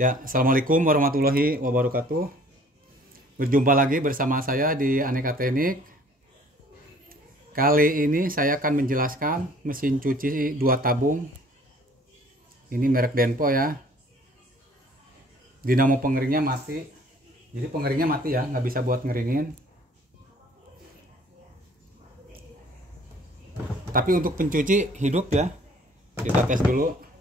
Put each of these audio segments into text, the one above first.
Ya, assalamualaikum warahmatullahi wabarakatuh. Berjumpa lagi bersama saya di Aneka Teknik. Kali ini saya akan menjelaskan mesin cuci 2 tabung. Ini merek Denpo ya. Dinamo pengeringnya mati. Jadi pengeringnya mati ya, nggak bisa buat ngeringin. Tapi untuk pencuci hidup ya. Kita tes dulu.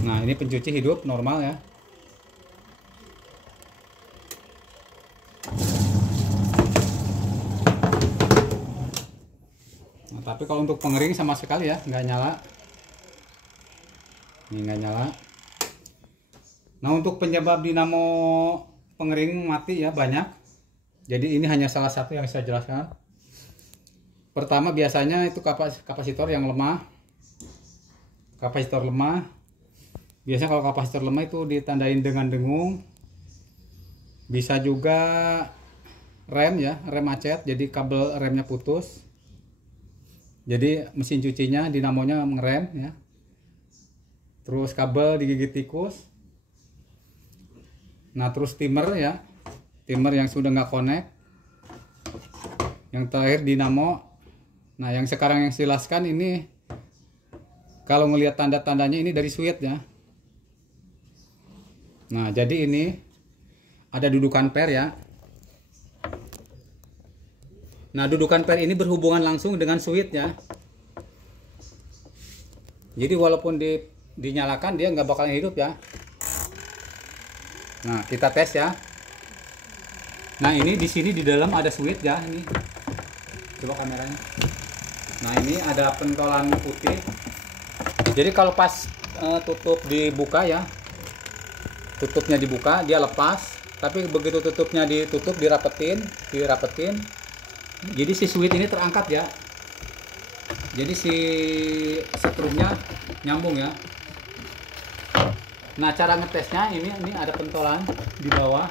Nah, ini pencuci hidup normal ya. Nah, tapi kalau untuk pengering sama sekali ya nggak nyala. Ini nggak nyala. Nah, untuk penyebab dinamo pengering mati ya banyak. Jadi ini hanya salah satu yang saya jelaskan. Pertama biasanya itu kapasitor yang lemah. Kapasitor lemah. Biasanya kalau kapasitor lemah itu ditandain dengan dengung. Bisa juga rem ya, rem macet, jadi kabel remnya putus. Jadi mesin cucinya, dinamonya ngerem ya. Terus kabel digigit tikus. Nah, terus timer ya. Timer yang sudah nggak connect. Yang terakhir dinamo. Nah, yang sekarang yang saya jelaskan ini kalau ngelihat tanda-tandanya ini dari switch ya. Nah, jadi ini ada dudukan per ya. Nah, dudukan per ini berhubungan langsung dengan switch ya. Jadi walaupun dinyalakan dia nggak bakalan hidup ya. Nah, kita tes ya. Nah, ini di sini di dalam ada switch ya ini. Coba kameranya. Nah, ini ada pentolan putih. Jadi kalau pas tutup dibuka ya, tutupnya dibuka dia lepas, tapi begitu tutupnya ditutup dirapetin. Jadi si switch ini terangkat ya. Jadi si setrumnya nyambung ya. Nah, cara ngetesnya ini ada pentolan di bawah.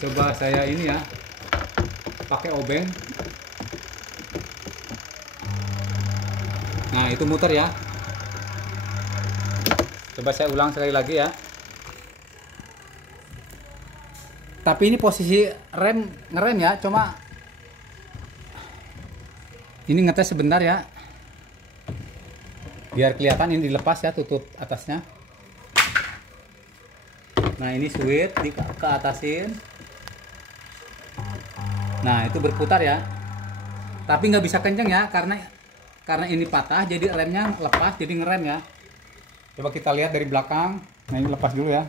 Coba saya ini ya pakai obeng. Nah, itu muter ya. Coba saya ulang sekali lagi ya. Tapi ini posisi ngerem ya, cuma ini ngetes sebentar ya. Biar kelihatan ini dilepas ya, tutup atasnya. Nah, ini switch ke atasin. Nah, itu berputar ya. Tapi nggak bisa kenceng ya, karena ini patah, jadi remnya lepas, jadi ngerem ya. Coba kita lihat dari belakang. Nah, ini lepas dulu ya.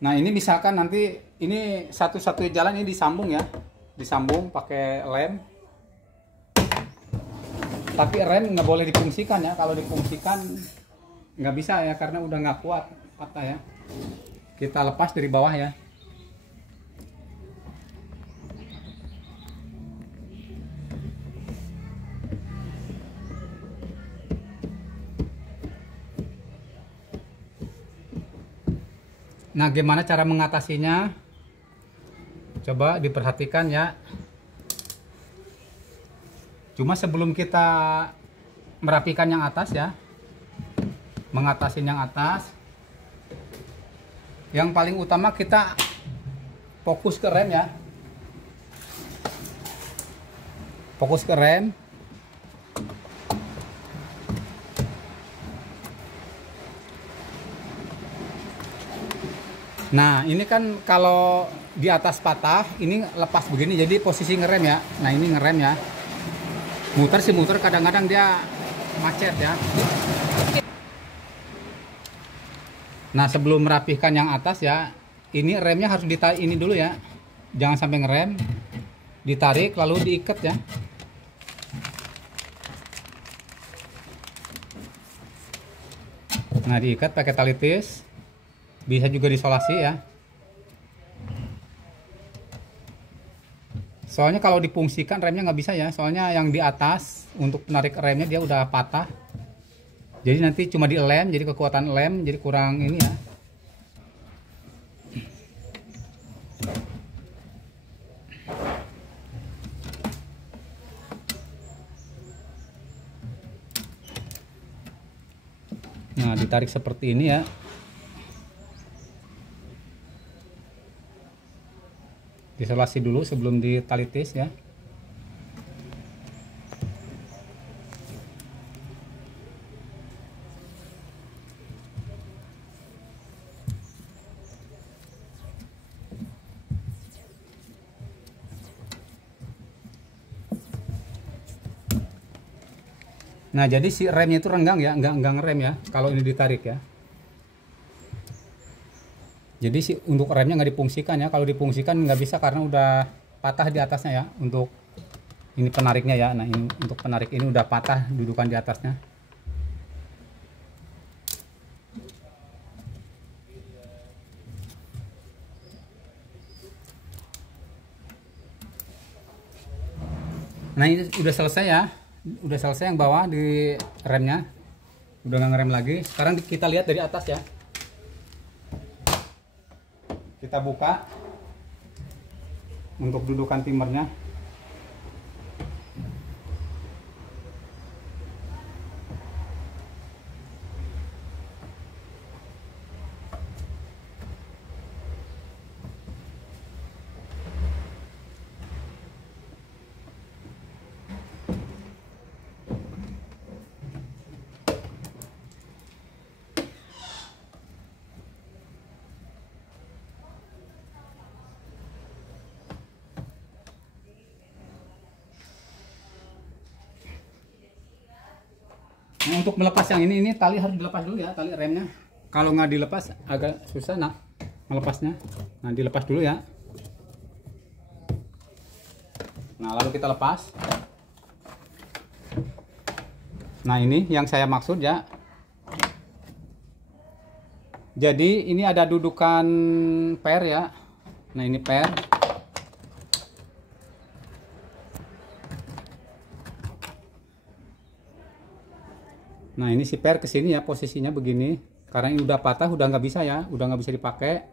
Nah, ini misalkan nanti ini satu-satu jalan ini disambung ya. Disambung pakai lem. Tapi rem nggak boleh difungsikan ya. Kalau difungsikan nggak bisa ya, karena udah nggak kuat, patah ya. Kita lepas dari bawah ya. Nah, gimana cara mengatasinya? Coba diperhatikan ya. Cuma sebelum kita merapikan yang atas ya, mengatasi yang atas, yang paling utama kita fokus ke rem ya. Fokus ke rem. Nah, ini kan kalau di atas patah, ini lepas begini, jadi posisi ngerem ya. Nah, ini ngerem ya. Muter sih muter, kadang-kadang dia macet ya. Nah, sebelum merapikan yang atas ya, ini remnya harus ditarik ini dulu ya. Jangan sampai ngerem. Ditarik lalu diikat ya. Nah, diikat pakai tali tis. Bisa juga disolasi ya. Soalnya kalau difungsikan remnya nggak bisa ya. Soalnya yang di atas untuk menarik remnya dia udah patah. Jadi nanti cuma dilem, jadi kekuatan lem jadi kurang ini ya. Nah, ditarik seperti ini ya. Disolasi dulu sebelum ditali tis ya. Nah, jadi si remnya itu renggang ya, enggak ngerem ya kalau ini ditarik ya. Jadi si untuk remnya nggak difungsikan ya. Kalau difungsikan nggak bisa karena udah patah di atasnya ya. Untuk ini penariknya ya. Nah, ini untuk penarik ini udah patah dudukan di atasnya. Nah, ini udah selesai ya. Udah selesai yang bawah di remnya. Udah nggak ngerem lagi. Sekarang kita lihat dari atas ya. Kita buka untuk dudukan timernya. Nah, untuk melepas yang ini tali harus dilepas dulu ya, tali remnya. Kalau nggak dilepas agak susah nak melepasnya. Nah, dilepas dulu ya. Nah, lalu kita lepas. Nah, ini yang saya maksud ya. Jadi ini ada dudukan per ya. Nah, ini per. Nah, ini si per kesini ya, posisinya begini. Karena ini udah patah, udah nggak bisa ya, udah nggak bisa dipakai.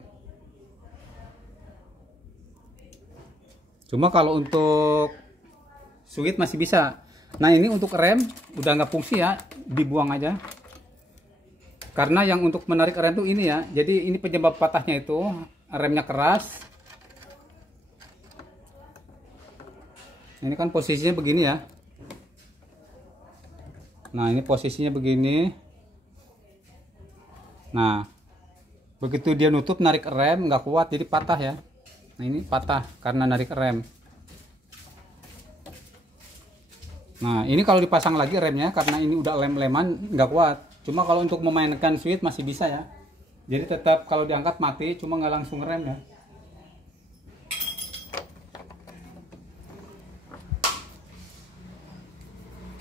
Cuma kalau untuk switch masih bisa. Nah, ini untuk rem udah nggak fungsi ya, dibuang aja. Karena yang untuk menarik rem tuh ini ya. Jadi ini penyebab patahnya itu remnya keras. Ini kan posisinya begini ya. Nah, ini posisinya begini. Nah, begitu dia nutup narik rem nggak kuat jadi patah ya. Nah, ini patah karena narik rem. Nah, ini kalau dipasang lagi remnya karena ini udah lem-leman nggak kuat. Cuma kalau untuk memainkan switch masih bisa ya. Jadi tetap kalau diangkat mati, cuma nggak langsung rem ya.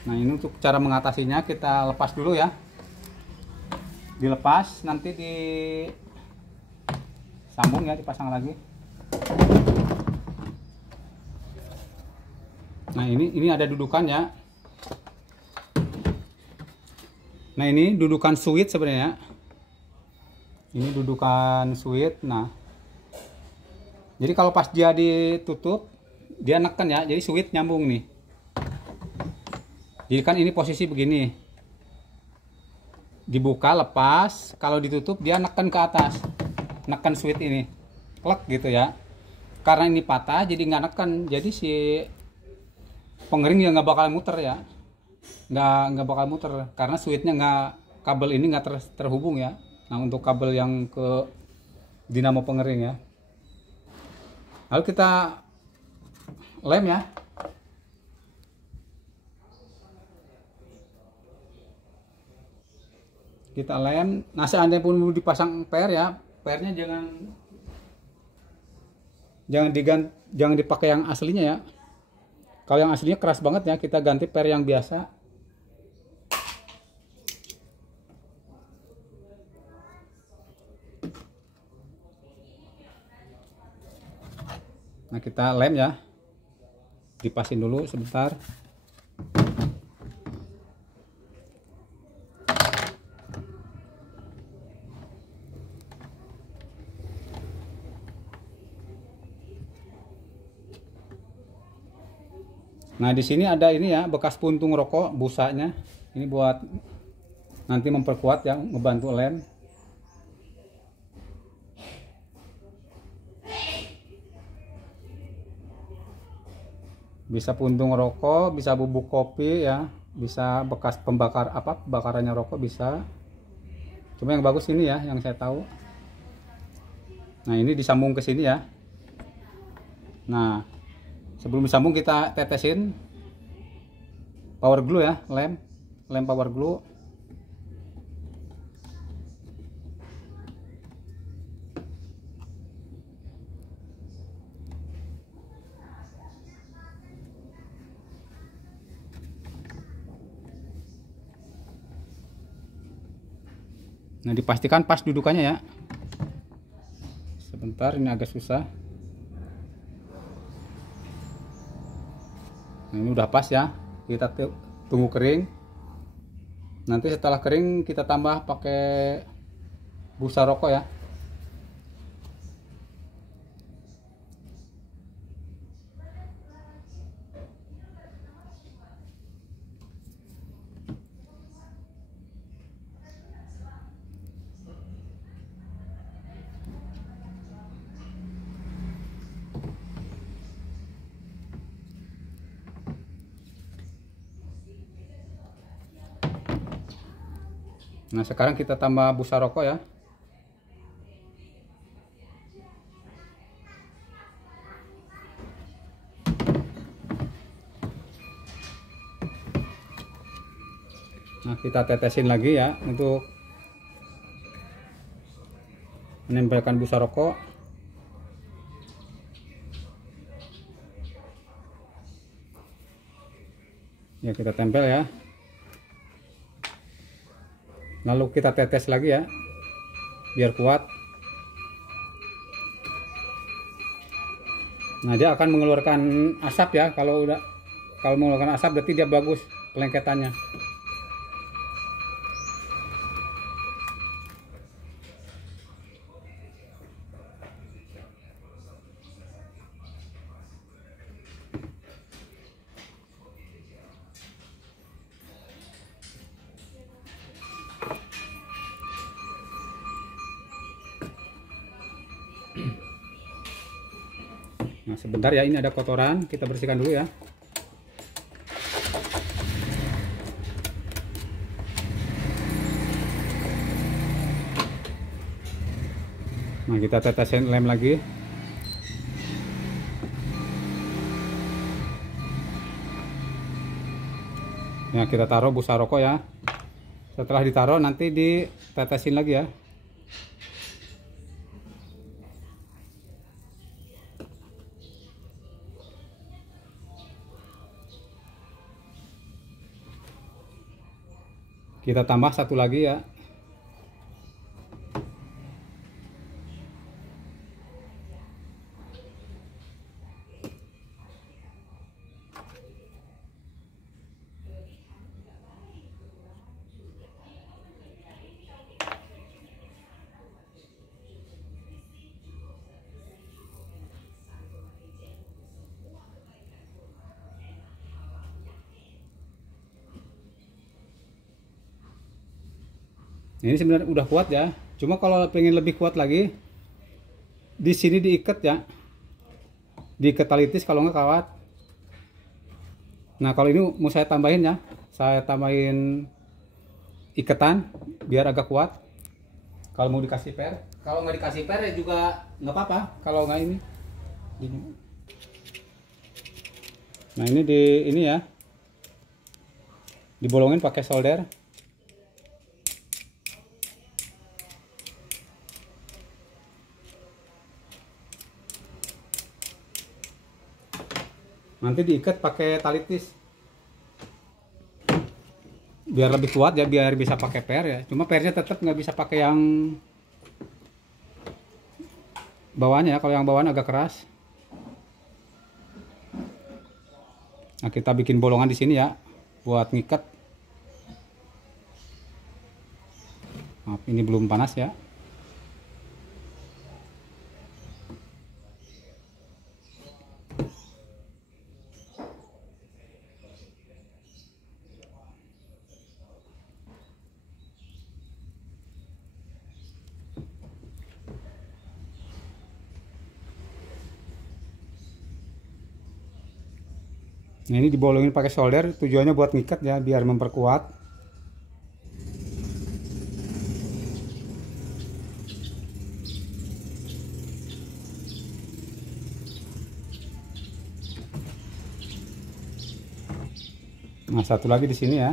Nah, ini untuk cara mengatasinya kita lepas dulu ya. Dilepas, nanti disambung ya, dipasang lagi. Nah, ini ada dudukan ya. Nah, ini dudukan switch sebenarnya. Ini dudukan switch. Nah, jadi kalau pas dia ditutup, dia neken ya. Jadi switch nyambung nih. Jadi kan ini posisi begini. Dibuka, lepas. Kalau ditutup dia neken ke atas. Neken switch ini. Klek gitu ya. Karena ini patah jadi nggak neken. Jadi si pengering ya nggak bakal muter ya. Nggak bakal muter. Karena switchnya nggak, kabel ini nggak terhubung ya. Nah, untuk kabel yang ke dinamo pengering ya. Lalu kita lem ya. Kita lem. Nah, seandainya pun dipasang per ya, pernya jangan dipakai yang aslinya ya. Kalau yang aslinya keras banget ya, kita ganti per yang biasa. Nah, kita lem ya. Dipasin dulu sebentar. Nah, di sini ada ini ya, bekas puntung rokok busanya. Ini buat nanti memperkuat ya, ngebantu lem. Bisa puntung rokok, bisa bubuk kopi ya, bisa bekas pembakar apa bakarannya rokok bisa. Cuma yang bagus ini ya, yang saya tahu. Nah, ini disambung ke sini ya. Nah, sebelum disambung kita tetesin power glue ya, lem power glue. Nah, dipastikan pas dudukannya ya. Sebentar, ini agak susah. Nah, ini udah pas ya. Kita tunggu kering. Nanti setelah kering kita tambah pakai busa rokok ya. Nah, sekarang kita tambah busa rokok ya. Nah, kita tetesin lagi ya untuk menempelkan busa rokok. Ya, kita tempel ya. Lalu kita tetes lagi ya, biar kuat. Nah, dia akan mengeluarkan asap ya. Kalau mengeluarkan asap berarti dia bagus pelengketannya. Nah, sebentar ya, ini ada kotoran, kita bersihkan dulu ya. Nah, kita tetesin lem lagi. Nah, kita taruh busa rokok ya. Setelah ditaruh nanti ditetesin lagi ya. Kita tambah satu lagi ya. Ini sebenarnya udah kuat ya. Cuma kalau pengen lebih kuat lagi, di sini diikat ya. Diikat tali tis kalau nggak kawat. Nah, kalau ini mau saya tambahin ya. Saya tambahin ikatan biar agak kuat. Kalau mau dikasih per, kalau nggak dikasih per ya juga nggak apa-apa. Kalau nggak ini. Nah, ini ya. Dibolongin pakai solder. Nanti diikat pakai tali tis biar lebih kuat ya, biar bisa pakai per ya. Cuma pernya tetap nggak bisa pakai yang bawahnya ya, kalau yang bawahnya agak keras. Nah, kita bikin bolongan di sini ya buat ngikat. Maaf, ini belum panas ya. Nah, ini dibolongin pakai solder, tujuannya buat ngikat ya, biar memperkuat. Nah, satu lagi di sini ya.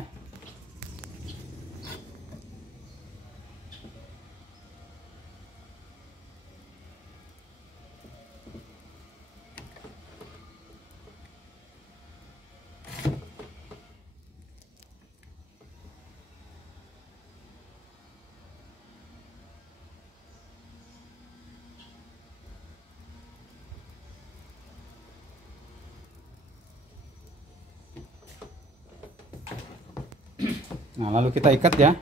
Nah, lalu kita ikat ya.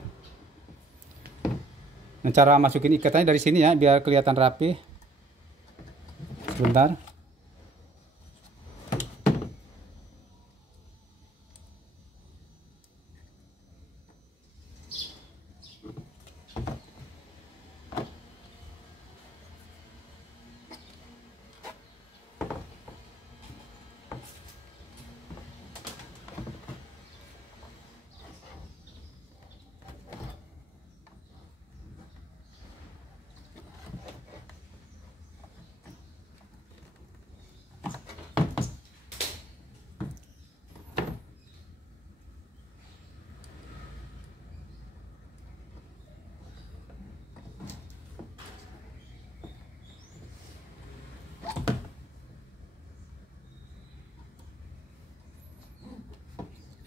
Nah, cara masukin ikatannya dari sini ya, biar kelihatan rapi. Sebentar.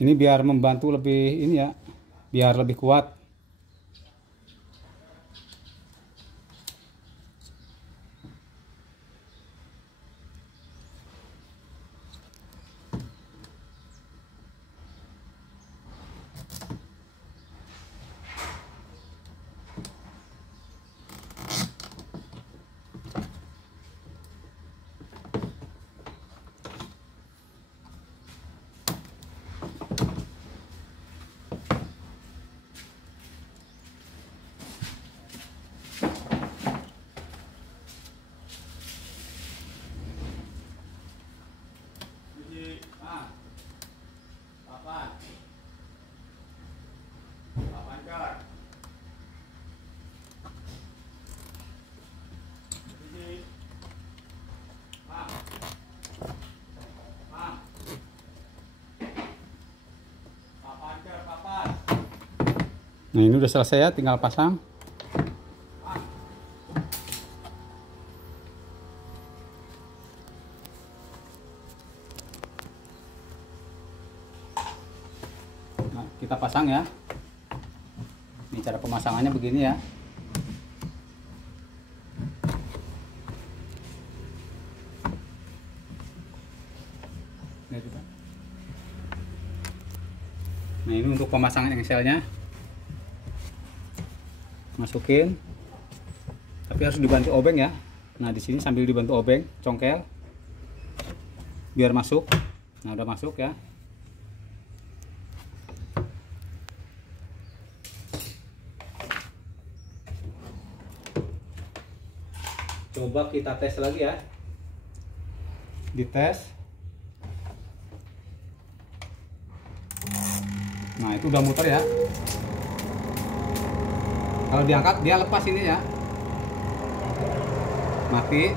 Ini biar membantu lebih ini ya, biar lebih kuat. Nah, ini udah selesai ya, tinggal pasang. Nah, kita pasang ya. Ini cara pemasangannya begini ya. Nah, ini untuk pemasangan engselnya. Masukin, tapi harus dibantu obeng ya. Nah, di sini sambil dibantu obeng congkel biar masuk. Nah, udah masuk ya. Coba kita tes lagi ya. Dites. Nah, itu udah muter ya. Kalau diangkat dia lepas ini ya, mati.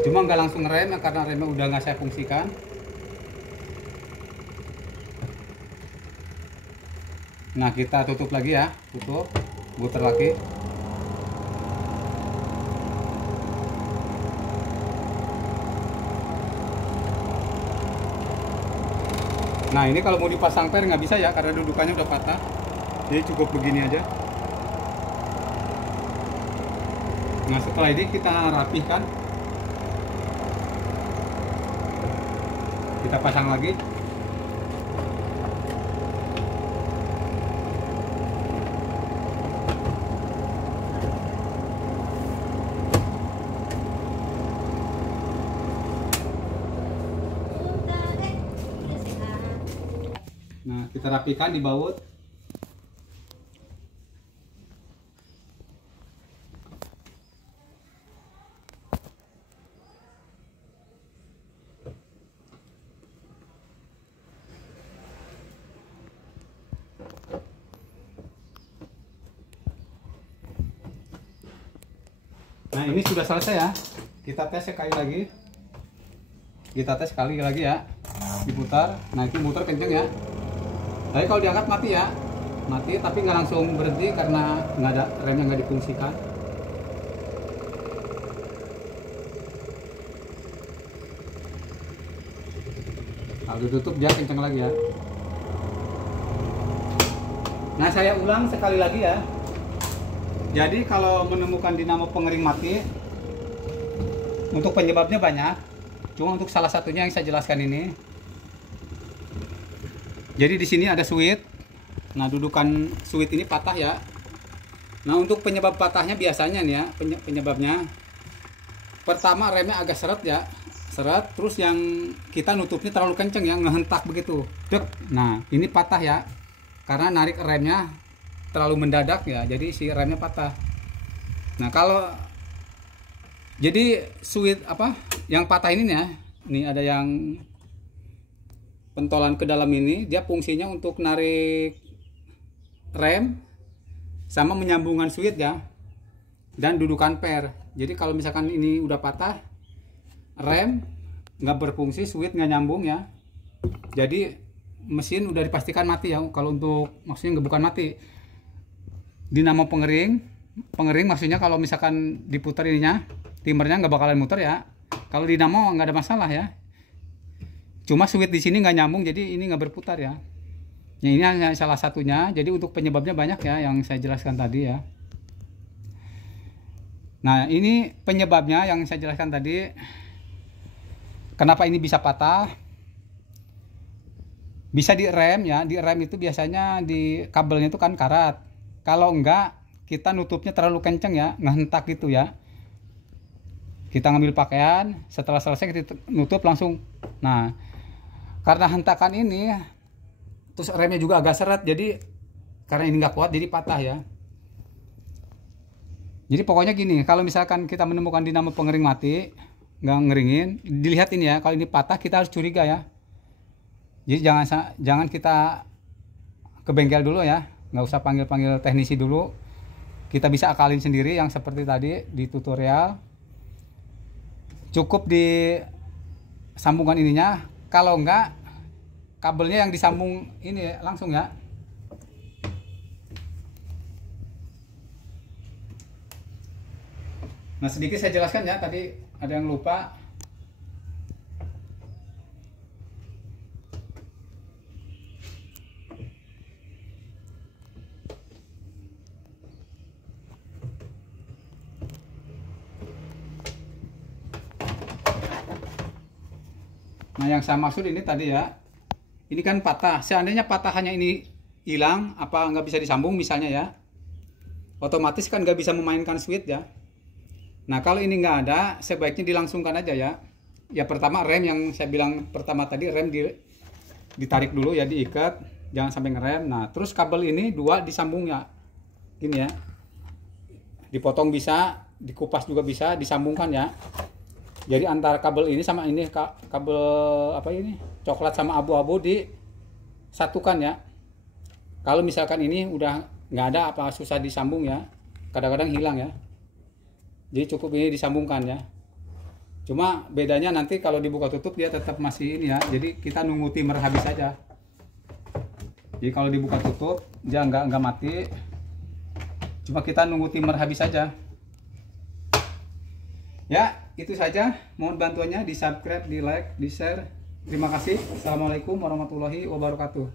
Cuma nggak langsung ngerem ya, karena remnya udah nggak saya fungsikan. Nah, kita tutup lagi ya, tutup, putar lagi. Nah, ini kalau mau dipasang per nggak bisa ya, karena dudukannya udah patah. Jadi cukup begini aja. Nah, setelah ini kita rapihkan, kita pasang lagi. Nah, kita rapikan di baut. ini sudah selesai ya. Kita tes sekali lagi. Kita tes sekali lagi ya. Diputar. Nah itu muter kenceng ya. Tapi kalau diangkat mati ya. Mati tapi nggak langsung berhenti karena nggak ada remnya, nggak difungsikan. Kalau ditutup dia kenceng lagi ya. Nah saya ulang sekali lagi ya. Jadi kalau menemukan dinamo pengering mati, untuk penyebabnya banyak. Cuma untuk salah satunya yang saya jelaskan ini. Jadi di sini ada switch. Nah dudukan switch ini patah ya. Nah untuk penyebab patahnya biasanya nih ya, penyebabnya pertama remnya agak seret ya. Seret, terus yang kita nutupnya terlalu kenceng ya, ngehentak begitu. Dek. Nah ini patah ya. Karena narik remnya terlalu mendadak ya, jadi si remnya patah. Nah kalau jadi switch apa yang patah ini ya, nih ada yang pentolan ke dalam ini, dia fungsinya untuk narik rem sama menyambungkan switch ya, dan dudukan per. Jadi kalau misalkan ini udah patah, rem nggak berfungsi, switch nggak nyambung ya, jadi mesin udah dipastikan mati ya. Kalau untuk maksudnya bukan mati, dinamo pengering maksudnya kalau misalkan diputar ininya, timernya nggak bakalan muter ya. Kalau dinamo nggak ada masalah ya, cuma switch di sini nggak nyambung, jadi ini nggak berputar ya. Ya ini hanya salah satunya. Jadi untuk penyebabnya banyak ya yang saya jelaskan tadi ya. Nah ini penyebabnya yang saya jelaskan tadi. Kenapa ini bisa patah? Bisa di rem ya. Di rem itu biasanya di kabelnya itu kan karat. Kalau enggak, kita nutupnya terlalu kenceng ya, ngehentak gitu ya. Kita ngambil pakaian, setelah selesai kita nutup langsung. Nah karena hentakan ini, terus remnya juga agak seret, jadi karena ini nggak kuat jadi patah ya. Jadi pokoknya gini, kalau misalkan kita menemukan dinamo pengering mati nggak ngeringin, dilihat ini ya, kalau ini patah kita harus curiga ya. Jadi jangan kita ke bengkel dulu ya, nggak usah panggil teknisi dulu, kita bisa akalin sendiri yang seperti tadi di tutorial. Cukup disambungan ininya, kalau enggak kabelnya yang disambung ini langsung ya. Nah sedikit saya jelaskan ya, tadi ada yang lupa. Nah yang saya maksud ini tadi ya, ini kan patah. Seandainya patahannya ini hilang, apa nggak bisa disambung misalnya ya, otomatis kan nggak bisa memainkan switch ya. Nah kalau ini nggak ada, sebaiknya dilangsungkan aja ya. Ya pertama rem yang saya bilang pertama tadi, rem ditarik dulu ya, diikat, jangan sampai ngerem. Nah terus kabel ini dua disambung ya, gini ya, dipotong bisa, dikupas juga bisa, disambungkan ya. Jadi antara kabel ini sama ini, kabel apa ini, coklat sama abu-abu disatukan ya. Kalau misalkan ini udah nggak ada, apa susah disambung ya, kadang-kadang hilang ya. Jadi cukup ini disambungkan ya. Cuma bedanya nanti kalau dibuka tutup dia tetap masih ini ya. Jadi kita nunggu timer habis aja. Jadi kalau dibuka tutup dia nggak mati. Cuma kita nunggu timer habis aja. Ya, itu saja. Mohon bantuannya di subscribe, di like, di share. Terima kasih. Assalamualaikum warahmatullahi wabarakatuh.